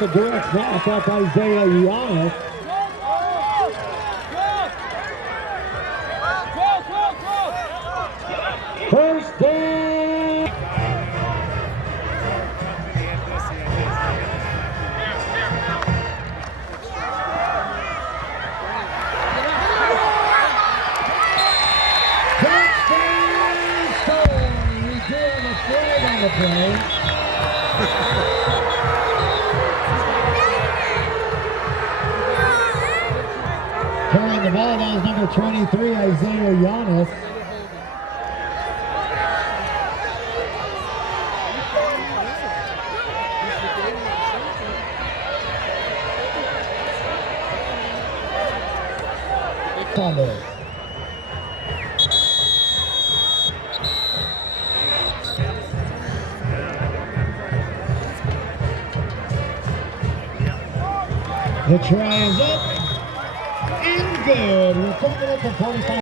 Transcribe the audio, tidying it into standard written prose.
with the direct pass. That's Isaiah Giannis. First down. Touchdown score. We do have a flag on the play. Carrying the ball, that was number 23, Isaiah Giannis. The try is up and good. We're coming up to 45.